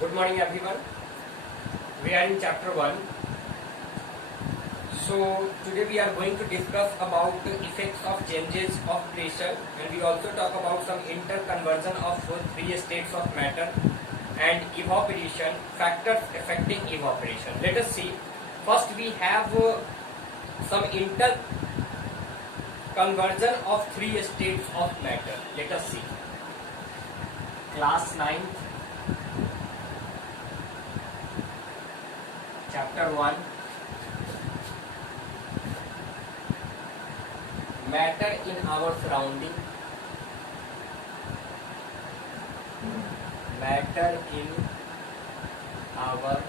Good morning, everyone. We are in chapter 1. So, today we are going to discuss about the effects of changes of pressure, and we also talk about some interconversion of three states of matter and evaporation, factors affecting evaporation. Let us see. First, we have some interconversion of three states of matter. Let us see. Class 9. Chapter 1, matter in our surrounding. Matter in our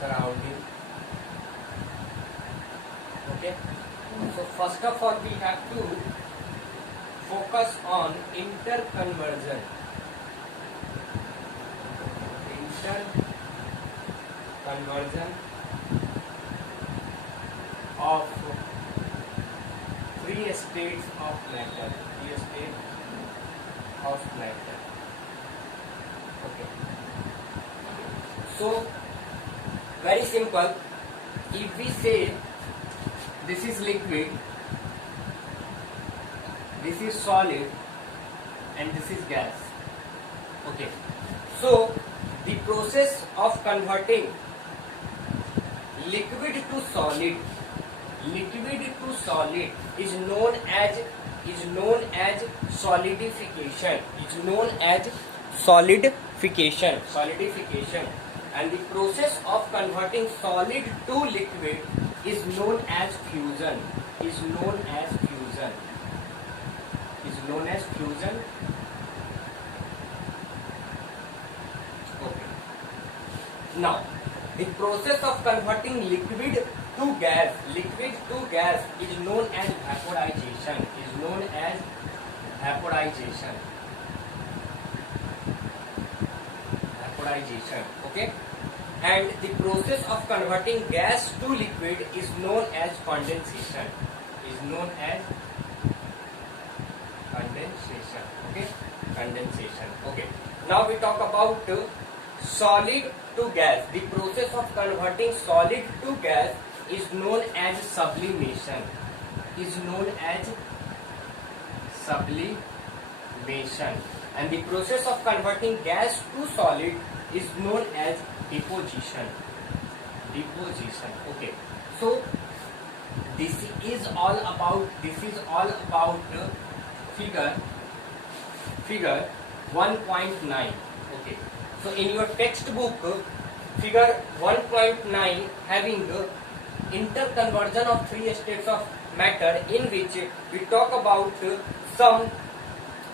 surrounding. Okay. So first of all, we have to focus on interconversion. Conversion of three states of matter. Three states of matter. Okay. So very simple. If we say this is liquid, this is solid, and this is gas. Okay. So the process of converting liquid to solid is known as solidification. And the process of converting solid to liquid is known as fusion. Now, the process of converting liquid to gas is known as vaporization. Okay, and the process of converting gas to liquid is known as condensation. Okay. Now we talk about solid to gas. The process of converting solid to gas is known as sublimation. And the process of converting gas to solid is known as deposition. Okay. So this is all about figure 1.9. Okay. So in your textbook, figure 1.9 having interconversion of three states of matter, in which we talk about some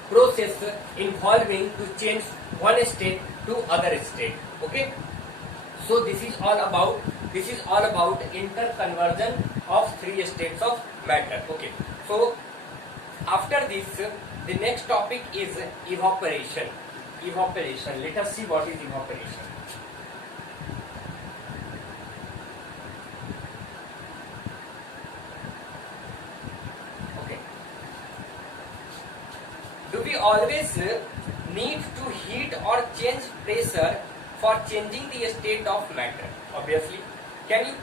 process involving to change one state to other state. Okay. So this is all about interconversion of three states of matter. Okay. So after this, the next topic is evaporation. Let us see what is evaporation. Okay. Do we always need to heat or change pressure for changing the state of matter? Obviously. Can you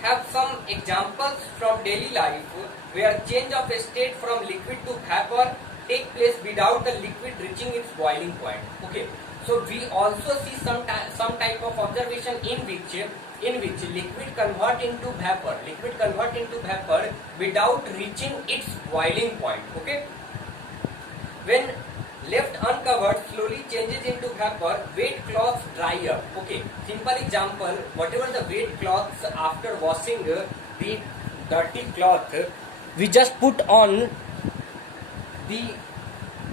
have some examples from daily life where change of state from liquid to vapor take place without the liquid reaching its boiling point? Okay. So we also see some type of observation in which liquid convert into vapor without reaching its boiling point. Okay. When left uncovered, slowly changes into vapor. Wet cloths dry up. Okay. Simple example: whatever the wet cloths, after washing the dirty cloth, we just put on the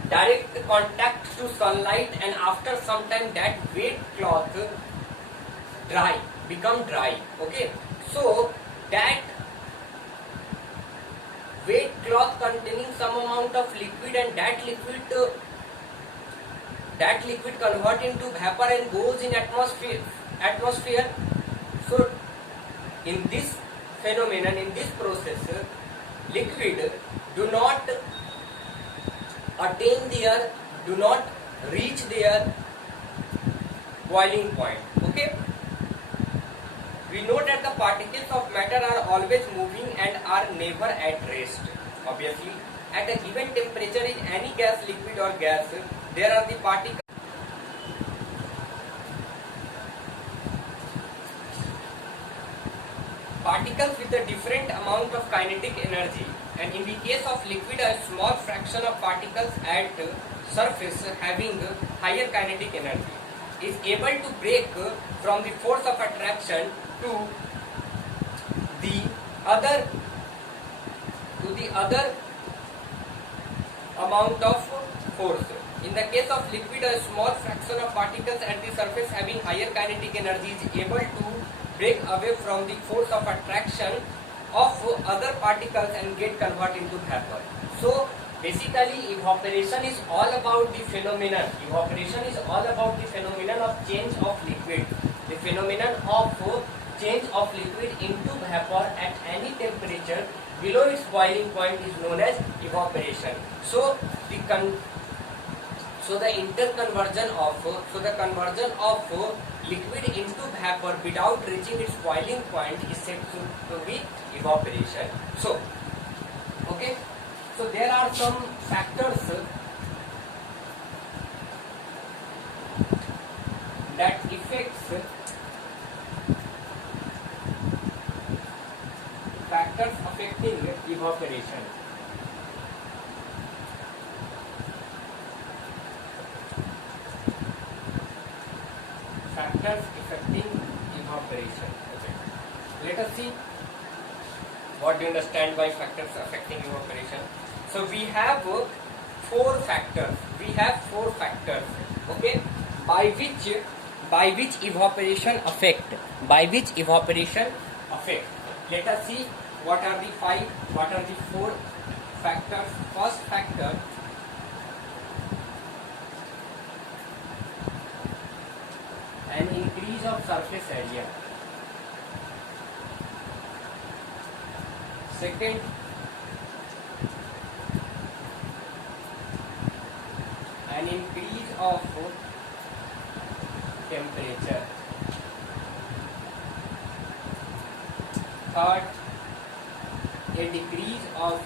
direct contact to sunlight, and after some time that wet cloth become dry. Okay. So that wet cloth containing some amount of liquid, and that liquid convert into vapor and goes in atmosphere. So in this phenomenon, in this process, liquid do not do not reach their boiling point. Okay, we know that the particles of matter are always moving and are never at rest. Obviously, at a given temperature in any gas, liquid or gas, there are the particles with a different amount of kinetic energy, and in the case of liquid, a small fraction of particles at surface having higher kinetic energy is able to break from the force of attraction to the other amount of force. In the case of liquid, a small fraction of particles at the surface having higher kinetic energy is able to break away from the force of attraction of other particles and get converted into vapor. So basically, evaporation is all about the phenomenon. Evaporation is all about the phenomenon of change of liquid. The phenomenon of change of liquid into vapor at any temperature below its boiling point is known as evaporation. So the conversion of liquid into vapor without reaching its boiling point is said to be evaporation. So, okay. So there are some factors that affects factors affecting evaporation. Factors affecting evaporation. Okay. Let us see what do you understand by factors affecting evaporation. So we have four factors. Okay, by which evaporation affect. Let us see what are the four factors. First factor, an increase of surface area. Second, an increase of temperature. Third, a decrease of